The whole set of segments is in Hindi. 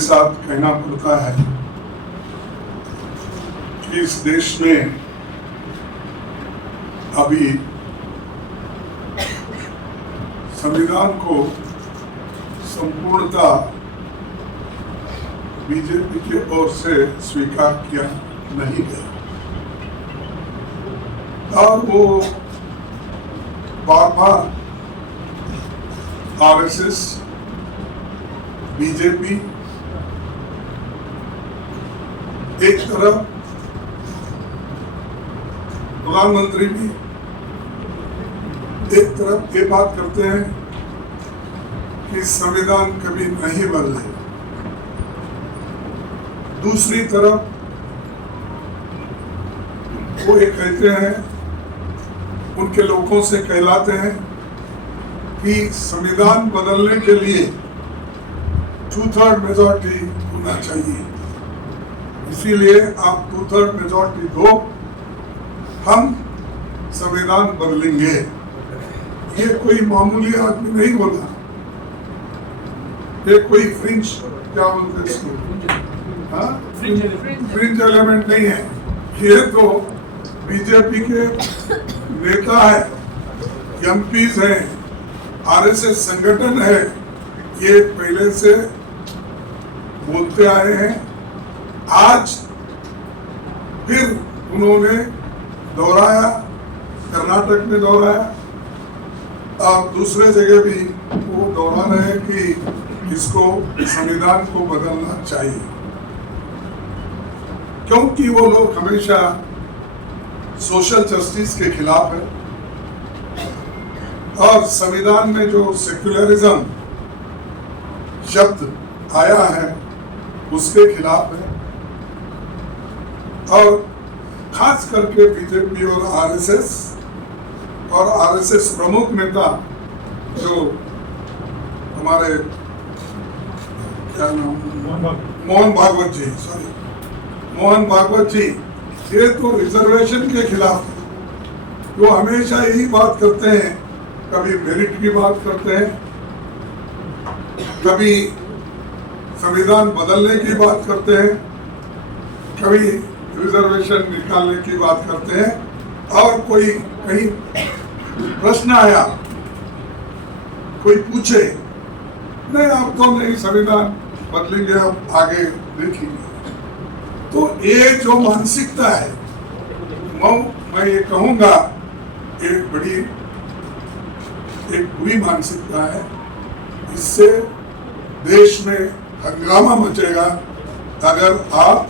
साथ कहना पड़ता है कि इस देश में अभी संविधान को संपूर्णता बीजेपी की ओर से स्वीकार किया नहीं गया और वो बार बार आरएसएस, बीजेपी एक तरफ, प्रधानमंत्री भी एक तरफ ये बात करते हैं कि संविधान कभी नहीं बदले, दूसरी तरफ वो ये कहते हैं, उनके लोगों से कहलाते हैं कि संविधान बदलने के लिए 2/3 मेजॉरिटी होना चाहिए, इसीलिए आप 2/3 मेजॉरिटी दो, हम संविधान बदलेंगे। ये कोई मामूली आदमी नहीं बोला, ये कोई फ्रिंज, क्या बोलते हैं इसको, फ्रिंज एलिमेंट नहीं है, ये तो बीजेपी के नेता है, एमपीज हैं, आरएसएस संगठन है, ये पहले से बोलते आए हैं। आज फिर उन्होंने दोहराया, कर्नाटक में दोहराया और दूसरे जगह भी वो दोहरा रहे हैं कि इसको संविधान को बदलना चाहिए, क्योंकि वो लोग हमेशा सोशल जस्टिस के खिलाफ है और संविधान में जो सेक्युलरिज्म शब्द आया है उसके खिलाफ है। और खास करके बीजेपी और आरएसएस प्रमुख नेता जो हमारे क्या नाम, मोहन भागवत जी, ये तो रिजर्वेशन के खिलाफ है। वो हमेशा यही बात करते हैं, कभी मेरिट की बात करते हैं, कभी संविधान बदलने की बात करते हैं, कभी रिजर्वेशन निकालने की बात करते हैं। और कोई कहीं प्रश्न आया, कोई पूछे, नहीं आप तो नहीं संविधान बदलेंगे, आप आगे देखेंगे। तो ये जो मानसिकता है, मैं ये कहूंगा एक बुरी मानसिकता है। इससे देश में हंगामा मचेगा अगर आप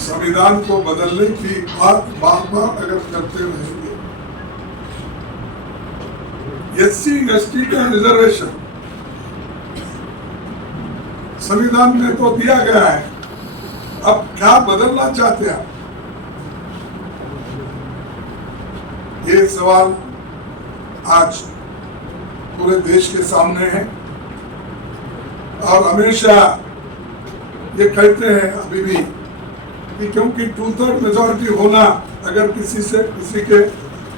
संविधान को बदलने की बात बार अगर करते रहेंगे। एससी एसटी का रिजर्वेशन संविधान में तो दिया गया है, अब क्या बदलना चाहते हैं? ये सवाल आज पूरे देश के सामने है और हमेशा ये कहते हैं अभी भी कि क्योंकि 2/3 मेजॉरिटी होना अगर किसी के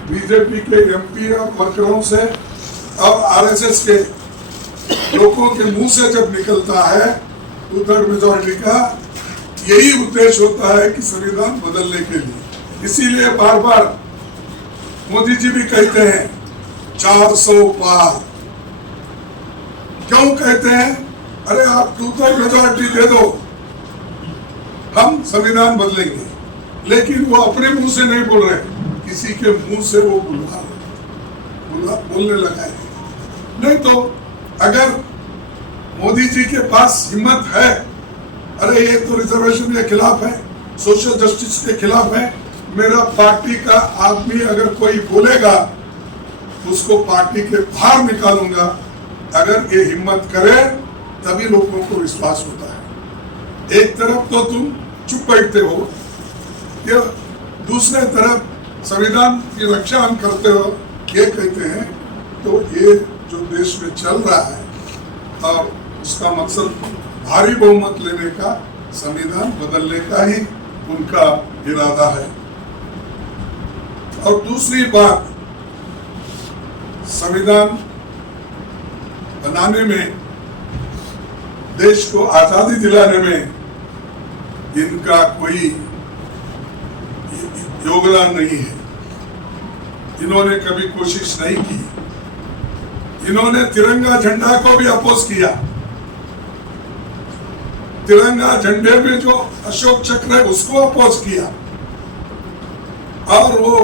बीजेपी के एमपी और वर्करों से और आरएसएस के लोगों के मुंह से जब निकलता है 2/3 मेजॉरिटी का, यही उद्देश्य होता है कि संविधान बदलने के लिए। इसीलिए बार बार मोदी जी भी कहते हैं 400 पार। क्यों कहते हैं? अरे आप 2/3 मेजॉरिटी दे दो, हम संविधान बदलेंगे। लेकिन वो अपने मुंह से नहीं बोल रहे, किसी के मुंह से वो बोलने लगा है। नहीं तो अगर मोदी जी के पास हिम्मत है, अरे ये तो रिजर्वेशन के खिलाफ है, सोशल जस्टिस के खिलाफ है, मेरा पार्टी का आदमी अगर कोई बोलेगा उसको पार्टी के बाहर निकालूंगा, अगर ये हिम्मत करे तभी लोगों को विश्वास होता है। एक तरफ तो तुम चुप बैठते हो, या दूसरे तरफ संविधान की रक्षा हम करते हो, ये कहते हैं। तो ये जो देश में चल रहा है और उसका मकसद भारी बहुमत लेने का, संविधान बदलने का ही उनका इरादा है। और दूसरी बात, संविधान बनाने में देश को आजादी दिलाने में इनका कोई योगदान नहीं है। इन्होंने कभी कोशिश नहीं की। इन्होंने तिरंगा झंडा को भी अपोज किया। तिरंगा झंडे में जो अशोक चक्र है उसको अपोज किया, और वो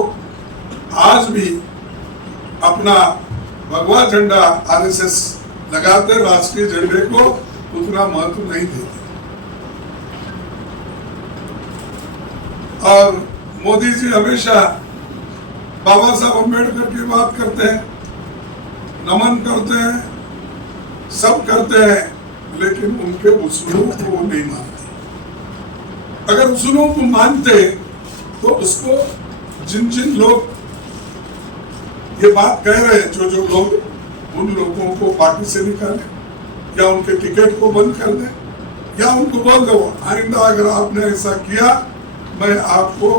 आज भी अपना भगवा झंडा आरएसएस लगाते, राष्ट्रीय झंडे को उतना महत्व नहीं देते। और मोदी जी हमेशा बाबा साहब अम्बेडकर की बात करते हैं, नमन करते हैं, सब करते हैं, लेकिन उनके उसूलों को वो नहीं मानते। अगर उसूलों को मानते तो उसको जिन जिन लोग ये बात कह रहे हैं, जो जो लोग, उन लोगों को पार्टी से निकालें या उनके टिकट को बंद कर दें, या उनको बोल दो आइंदा अगर आपने ऐसा किया मैं आपको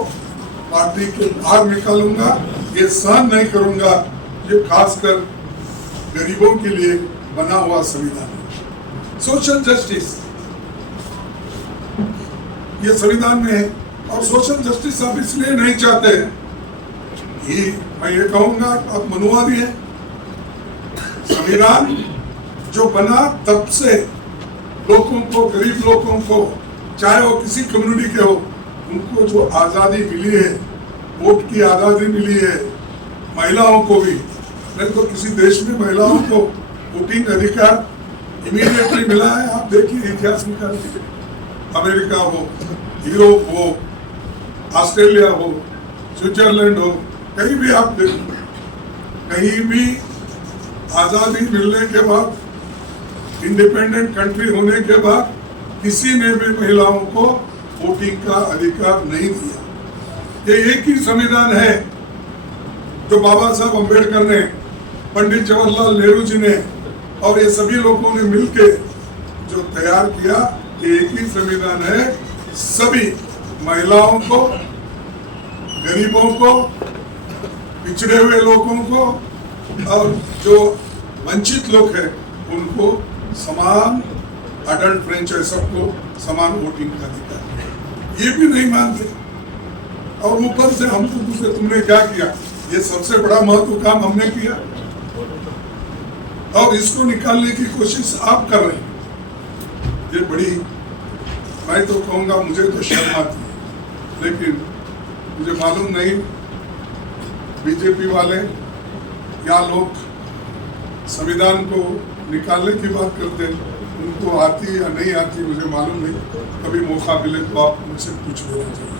पार्टी के बाहर निकालूंगा, ये सहन नहीं करूंगा। ये खासकर गरीबों के लिए बना हुआ संविधान है, सोशल जस्टिस ये संविधान में है। और सोशल जस्टिस आप इसलिए नहीं चाहते कि मैं ये कहूंगा आप मनुवादी हैं। संविधान जो बना तब से लोगों को, गरीब लोगों को, चाहे वो किसी कम्युनिटी के हो, उनको जो आजादी मिली है, वोट की आजादी मिली है, महिलाओं को भी, नहीं तो किसी देश में महिलाओं को वोटिंग अधिकार इमीडिएटली मिला है। आप देखिए इतिहास निकाल के, अमेरिका हो, यूरोप हो, ऑस्ट्रेलिया हो, स्विट्जरलैंड हो, कहीं भी आप देखिए, कहीं भी आजादी मिलने के बाद, इंडिपेंडेंट कंट्री होने के बाद किसी ने भी महिलाओं को वोटिंग का अधिकार नहीं दिया। ये एक ही संविधान है जो बाबा साहब अम्बेडकर ने, पंडित जवाहरलाल नेहरू जी ने और ये सभी लोगों ने मिलकर जो तैयार किया, ये एक ही संविधान है। सभी महिलाओं को, गरीबों को, पिछड़े हुए लोगों को और जो वंचित लोग हैं उनको समान अडल्ट फ्रेंचाइज, सबको समान वोटिंग का अधिकार, ये भी नहीं मानते। और ऊपर से हमको पूछे तुमने क्या किया, ये सबसे बड़ा महत्व काम हमने किया, और इसको निकालने की कोशिश आप कर रहे हैं। ये बड़ी, मैं तो कहूँगा मुझे तो शर्म आती है, लेकिन मुझे मालूम नहीं बीजेपी वाले या लोग संविधान को निकालने की बात करते हैं, उनको आती या नहीं आती मुझे मालूम नहीं। कभी मौका मिले तो आप मुझसे पूछ लेना चाहिए।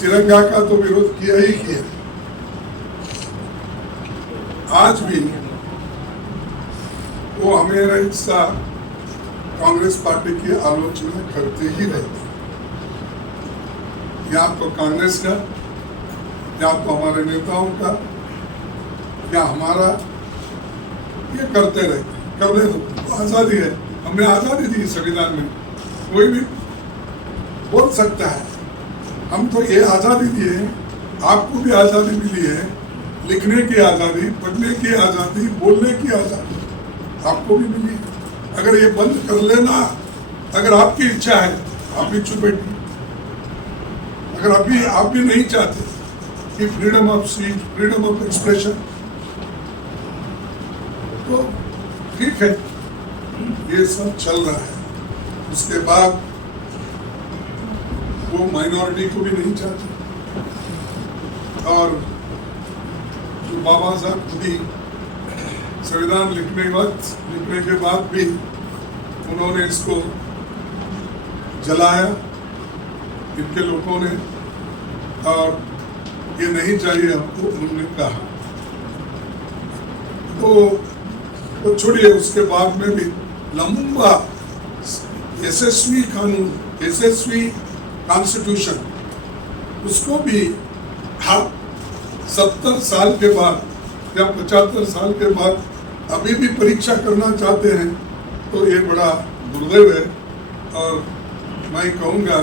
तिरंगा का तो विरोध किया ही किया, आज भी वो हमें हिस्सा कांग्रेस पार्टी की आलोचना करते ही रहते, या तो कांग्रेस का, या तो हमारे नेताओं का, या हमारा, ये करते रहते। करने दो, आजादी है, हमने आजादी दी संविधान में, कोई भी बोल सकता है। हम तो ये आजादी दिए, आपको भी आजादी मिली है, लिखने की आजादी, पढ़ने की आजादी, बोलने की आजादी आपको भी मिली है। अगर ये बंद कर लेना, अगर आपकी इच्छा है, आप भी चुप बैठिए। अगर अभी आप भी नहीं चाहते कि freedom of speech, freedom of expression, तो ठीक है, ये सब चल रहा है। उसके बाद वो माइनॉरिटी को भी नहीं चाहते, और जो बाबा साहब खुद ही संविधान लिखने के बाद भी उन्होंने इसको जलाया, इनके लोगों ने, और ये नहीं चाहिए हमको, उन्होंने कहा। तो छोड़िए, उसके बाद में भी लंबा यशस्वी कानून, यशस्वी कॉन्स्टिट्यूशन, उसको भी आप 70 साल के बाद या 75 साल के बाद अभी भी परीक्षा करना चाहते हैं, तो ये बड़ा दुर्दैव है। और मैं कहूँगा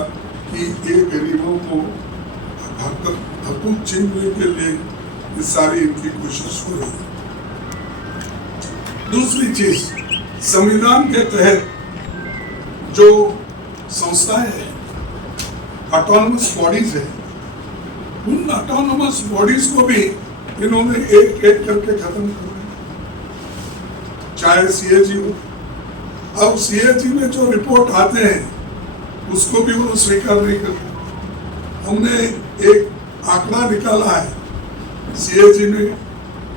कि ये गरीबों को हकूक छीनने के लिए ये सारी इनकी कोशिश हो रही है। दूसरी चीज, संविधान के तहत जो संस्थाएं हैं, ऑटोनमस बॉडीज है, उन ऑटोनमस बॉडीज को भी इन्होंने एक एक करके खत्म कर दिया, चाहे सीएजी हो। अब सीएजी में जो रिपोर्ट आते हैं उसको भी वो स्वीकार नहीं करते। हमने एक आंकड़ा निकाला है, सीएजी में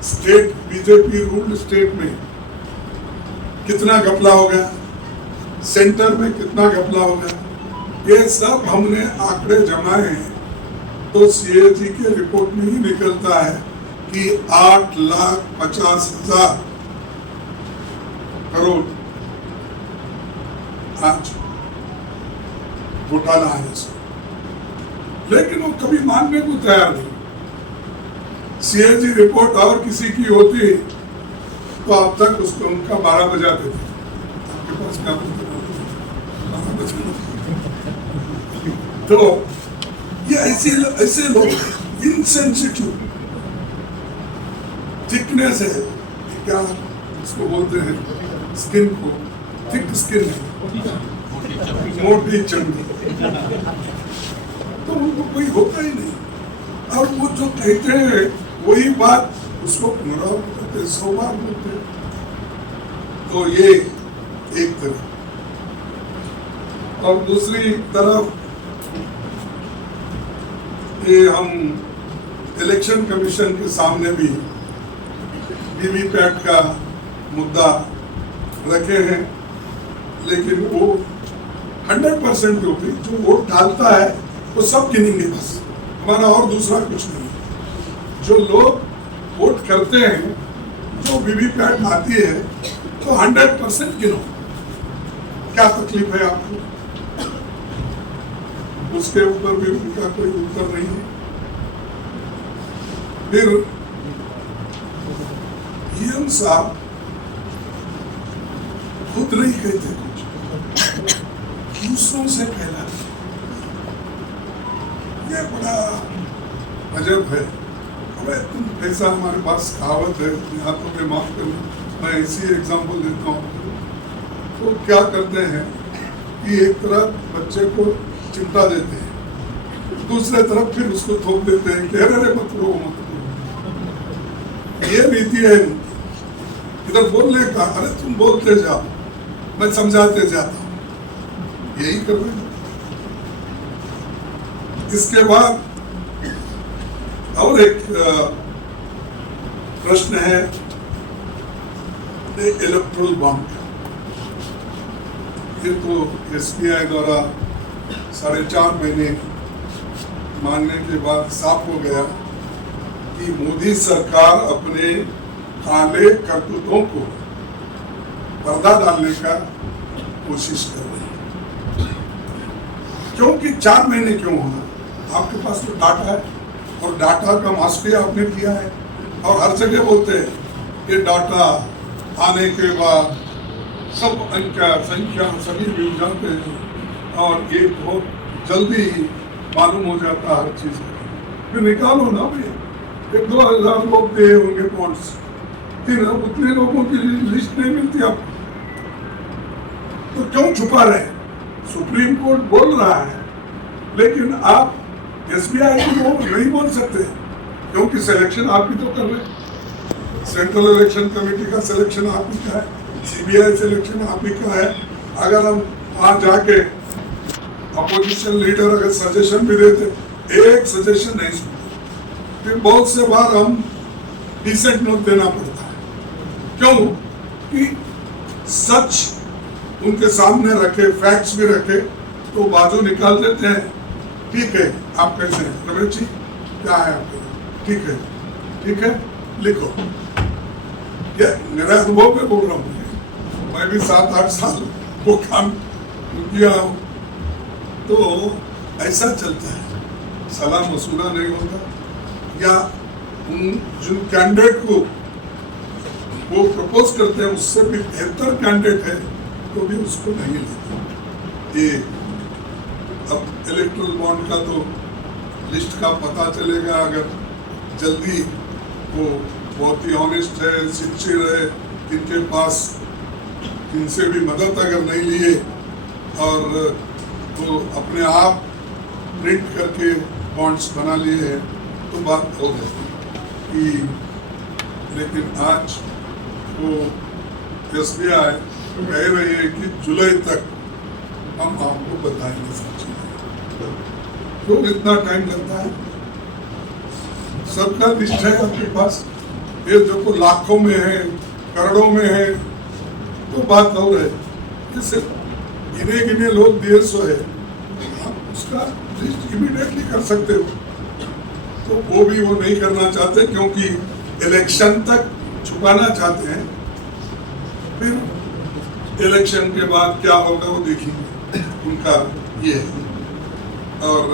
स्टेट बीजेपी रूल्ड स्टेट में कितना घपला हो गया, सेंटर में कितना घपला हो गया, ये सब हमने आंकड़े जमाए हैं। तो सीएजी के रिपोर्ट में ही निकलता है कि 8,50,000 करोड़ आज घोटाला है इसमें, लेकिन वो कभी मानने को तैयार नहीं। सीएजी रिपोर्ट और किसी की होती तो अब तक उसको उनका 12 बजा देते। आपके पास क्या 12 बजा। तो ये ऐसे लोग इनसेंसिटिव, थिकनेस है, क्या इसको बोलते हैं, स्किन को थिक स्किन है, मोटी चमड़ी, तो उनको कोई होता ही नहीं। और वो जो कहते हैं वही बात उसको पुनरावृत्ति करते, 100 बार बोलते। तो ये एक तरफ, और दूसरी तरफ ये हम इलेक्शन कमीशन के सामने भी वीवीपैट का मुद्दा रखे हैं, लेकिन वो 100% होगी। जो वोट डालता है वो सब गिनेंगे, बस हमारा और दूसरा कुछ नहीं। जो लोग वोट करते हैं, जो वीवीपैट आती है, तो 100% गिनो। क्या तकलीफ है आपको? उसके ऊपर भी उनका कोई उत्तर नहीं है। फिर ईएम साहब खुद नहीं कहते कुछ, दूसरों से कहला, ये बड़ा अजब है। अबे तुम पैसा, हमारे पास कहावत है, यहाँ तो मैं माफ करना, मैं इसी एग्जाम्पल देता हूँ। तो क्या करते हैं कि एक तरफ बच्चे को चिमटा देते हैं, दूसरे तरफ फिर उसको थोप देते हैं कि अरे मत रो मत रो। ये नीति है इधर बोलने का, अरे तुम बोलते जाओ, मैं समझाते जाता हूँ, यही कर रहे हैं। इसके बाद और एक प्रश्न है इलेक्ट्रल बॉन्ड का। ये तो एसबीआई द्वारा 4.5 महीने मानने के बाद साफ हो गया कि मोदी सरकार अपने काले करतूतों को पर्दा डालने का कोशिश कर रही है। क्योंकि 4 महीने क्यों होना? आपके पास तो डाटा है, और डाटा का मास्टर आपने किया है, और हर जगह बोलते हैं ये डाटा आने के बाद सब संख्या सभी मिल जाते हैं, और ये बहुत जल्दी ही मालूम हो जाता है हर चीज। फिर निकालो ना भाई, 1-2 हज़ार लोग दिए होंगे बॉन्ड्स, फिर उतने लोगों की लिस्ट नहीं मिलती आपको, तो क्यों छुपा रहे? सुप्रीम कोर्ट बोल रहा है, लेकिन आप एसबीआई को नहीं बोल सकते, क्योंकि सिलेक्शन आप ही तो कर रहे। सेंट्रल इलेक्शन कमेटी का सिलेक्शन आप ही का है, सीबीआई सिलेक्शन आप ही का है। अगर हम वहां जाके अपोजिशन लीडर अगर सजेशन भी देते, एक सजेशन नहीं सुनते, फिर बहुत से बार हम डिसेंट नोट देना पड़ता है। क्यों? कि सच उनके सामने रखे, फैक्ट्स भी रखे, तो बाजू निकाल देते हैं। ठीक है, आप कैसे हैं रमेश जी, क्या है आपके? ठीक है, ठीक है, लिखो। ये मेरा अनुभव में बोल रहा हूँ, मैं भी 7-8 साल वो काम किया हूँ। तो ऐसा चलता है, सलाह मसूला नहीं होता, या जिन कैंडिडेट को वो प्रपोज करते हैं उससे भी बेहतर कैंडिडेट है तो भी उसको नहीं लेते। ये अब इलेक्ट्रल बॉन्ड का तो लिस्ट का पता चलेगा, अगर जल्दी वो बहुत ही ऑनेस्ट है, सिंसियर है, इनके पास इनसे भी मदद अगर नहीं लिए और तो अपने आप प्रिंट करके बॉन्ड्स बना लिए हैं तो बात हो गई कि, लेकिन आज वो SBI कह रही है कि जुलाई तक हम आपको बताएंगे सब चीजें। तो इतना टाइम लगता है? सबका लिस्ट है आपके पास, ये जो को लाखों में है, करोड़ों में है, तो बात और है। ये सिर्फ गिने गिने लोग 150 है, आप उसका लिस्ट इमीडिएटली कर सकते हो। तो वो भी वो नहीं करना चाहते क्योंकि इलेक्शन तक छुपाना चाहते हैं, फिर इलेक्शन के बाद क्या होगा वो देखेंगे, उनका ये है। और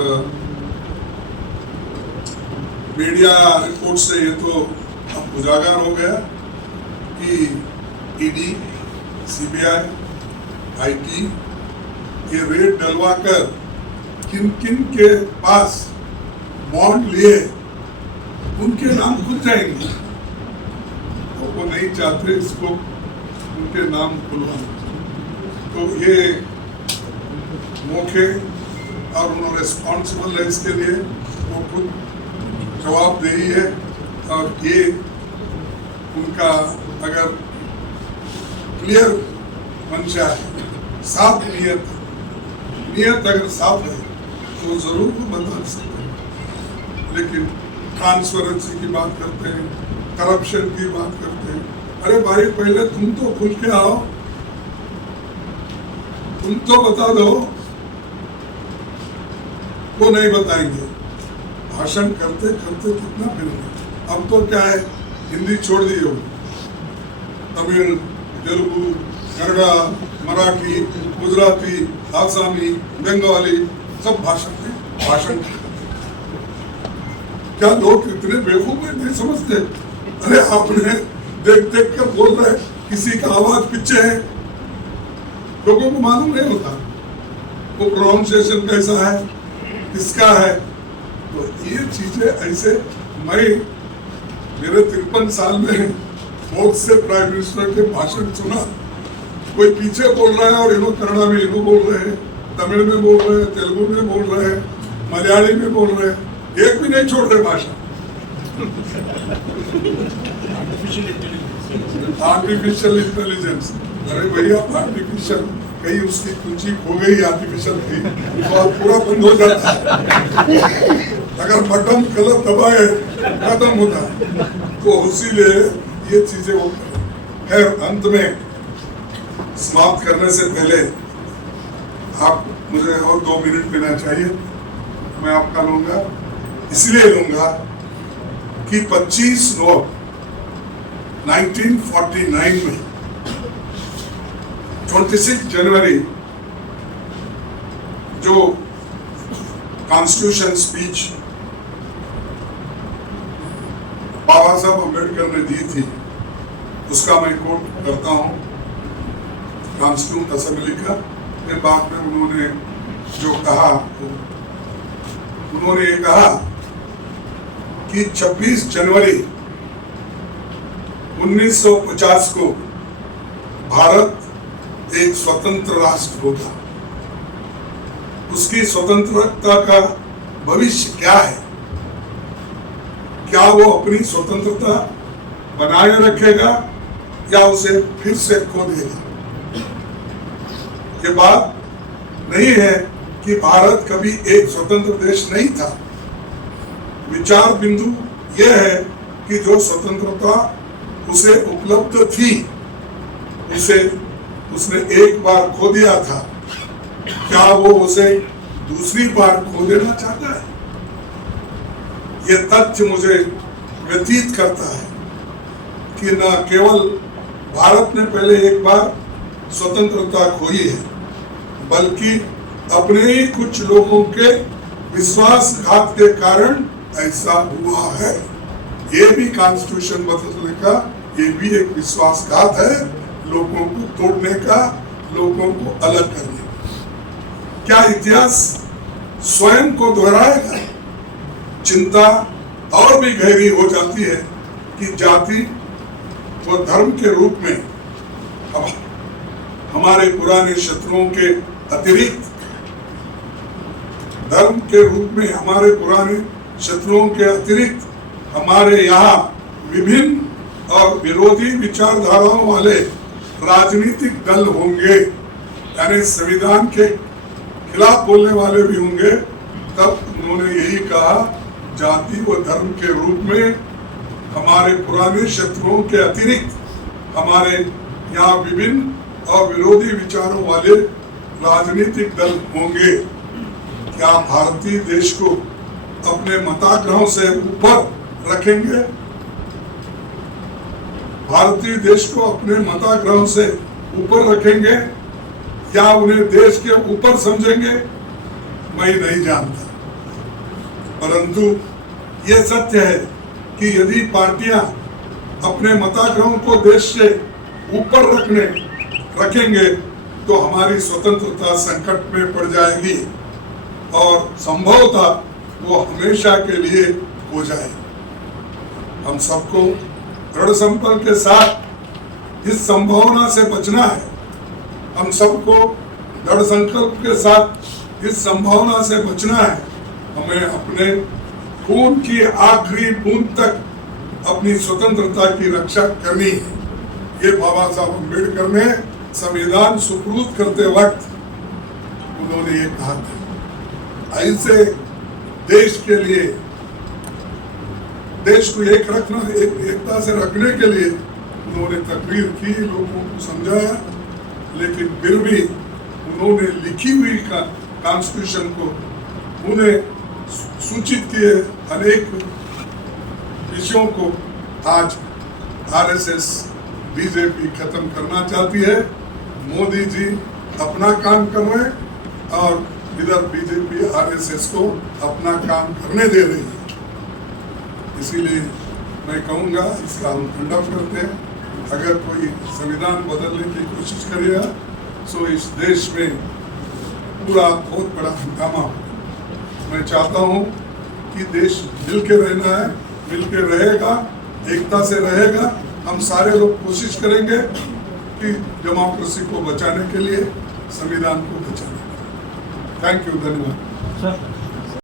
मीडिया रिपोर्ट से ये तो अब उजागर हो गया कि ED, CBI, IT ये रेड डलवाकर किन किन के पास बॉन्ड लिए उनके नाम खुल जाएंगे, तो वो नहीं चाहते इसको उनके नाम खुलवाना। तो ये मौके और उन्होंने रिस्पॉन्सिबल है इसके लिए, वो खुद जवाबदेही है। और ये उनका अगर क्लियर मंशा है, साफ नियत अगर साफ है तो जरूर वो बता सकते हैं। लेकिन ट्रांसपेरेंसी की बात करते हैं, करप्शन की बात करते हैं। अरे भाई पहले तुम तो खुल के आओ, तुम तो बता दो, वो नहीं बताएंगे। भाषण करते करते कितना फिर अब तो क्या है, हिंदी छोड़ दी हो, तमिल, तेलुगु, कन्नड़ा, मराठी, गुजराती, आसामी, बंगाली, सब भाषण। क्या लोग इतने बेवकूफ नहीं समझते? अरे आपने देख देख कर बोल रहे, किसी का आवाज पीछे है, लोगों को मालूम नहीं होता वो प्रोनाउंसिएशन कैसा है, किसका है। तो ये चीजें ऐसे, मैं मेरे 53 साल में बहुत से प्राइम मिनिस्टर के भाषण सुना, कोई पीछे बोल रहा है और इन्हों कन्नड़ा में इन्हों बोल रहे हैं, तमिल में बोल रहे हैं, तेलुगु में बोल रहे हैं, मलयाली में बोल रहे हैं, एक भी नहीं छोड़ रहे भाषा। आर्टिफिशियल इंटेलिजेंस, अरे भैया आर्टिफिशियल, कहीं उसकी कुंजी खो गई आर्टिफिशियल की तो पूरा बंद हो जाता है। अगर बटन गलत दबाए खत्म होता है, तो इसीलिए ये चीजें होती है। खैर अंत में समाप्त करने से पहले आप मुझे और 2 मिनट लेना चाहिए, मैं आपका लूंगा। इसलिए लूंगा कि 25 नवंबर 1949 में 26 जनवरी जो कॉन्स्टिट्यूशन स्पीच बाबा साहब अम्बेडकर ने दी थी, उसका मैं कोट करता हूं, कॉन्स्टिट्यूंट असेंबली का। फिर बाद में उन्होंने जो कहा, उन्होंने ये कहा कि 26 जनवरी 1950 को भारत एक स्वतंत्र राष्ट्र होगा। उसकी स्वतंत्रता का भविष्य क्या है? क्या वो अपनी स्वतंत्रता बनाए रखेगा या उसे फिर से खो देगा? ये बात नहीं है कि भारत कभी एक स्वतंत्र देश नहीं था। विचार बिंदु यह है कि जो स्वतंत्रता उसे उपलब्ध थी, उसे उसने एक बार खो दिया था, क्या वो उसे दूसरी बार खो देना चाहता है? ये तथ्य मुझे व्यतीत करता है कि न केवल भारत ने पहले एक बार स्वतंत्रता खोई है, बल्कि अपने ही कुछ लोगों के विश्वासघात के कारण ऐसा हुआ है। ये भी कॉन्स्टिट्यूशन बदलने का ये भी एक विश्वासघात है, लोगों को तोड़ने का, लोगों को अलग करने का। क्या इतिहास स्वयं को दोहराएगा? चिंता और भी गहरी हो जाती है कि जाति वो धर्म के रूप में अब हमारे पुराने शत्रुओं के अतिरिक्त, धर्म के रूप में हमारे पुराने शत्रुओं के अतिरिक्त हमारे यहाँ विभिन्न और विरोधी विचारधाराओं वाले राजनीतिक दल होंगे, यानी संविधान के खिलाफ बोलने वाले भी होंगे। तब उन्होंने यही कहा, जाति व धर्म के रूप में हमारे पुराने शत्रुओं के अतिरिक्त हमारे यहाँ विभिन्न और विरोधी विचारों वाले राजनीतिक दल होंगे। क्या भारतीय देश को अपने मताग्रहों से ऊपर रखेंगे? भारतीय देश को अपने मताग्रहों से ऊपर रखेंगे या उन्हें देश के ऊपर समझेंगे? मैं नहीं जानता, परंतु यह सत्य है कि यदि पार्टियां अपने मताग्रहों को देश से ऊपर रखेंगे तो हमारी स्वतंत्रता संकट में पड़ जाएगी और संभवतः वो हमेशा के लिए हो जाए। हम सबको दृढ़ संकल्प के साथ इस संभावना से बचना है। हम सबको दृढ़ संकल्प के साथ इस संभावना से बचना है। हमें अपने खून की आखिरी बूंद तक अपनी स्वतंत्रता की रक्षा करनी है। ये बाबा साहब अम्बेडकर ने संविधान सुपुर्द करते वक्त उन्होंने ये कहा था। ऐसे देश के लिए, देश को एकता से रखने के लिए उन्होंने तकरीर की, लोगों को समझाया, लेकिन फिर भी उन्होंने लिखी हुई कॉन्स्टिट्यूशन को उन्हें सूचित किए अनेक विषयों को आज आरएसएस बीजेपी खत्म करना चाहती है। मोदी जी अपना काम कर रहे हैं और इधर बीजेपी आरएसएस को अपना काम करने दे रही है। इसीलिए मैं कहूँगा, इसका हम खंडन करते हैं। अगर कोई संविधान बदलने की कोशिश करेगा तो इस देश में पूरा बहुत बड़ा हंगामा हो। मैं चाहता हूँ कि देश मिलके रहना है, मिलके रहेगा, एकता से रहेगा। हम सारे लोग कोशिश करेंगे कि डेमोक्रेसी को बचाने के लिए, संविधान को बचाने के लिए। थैंक यू, धन्यवाद।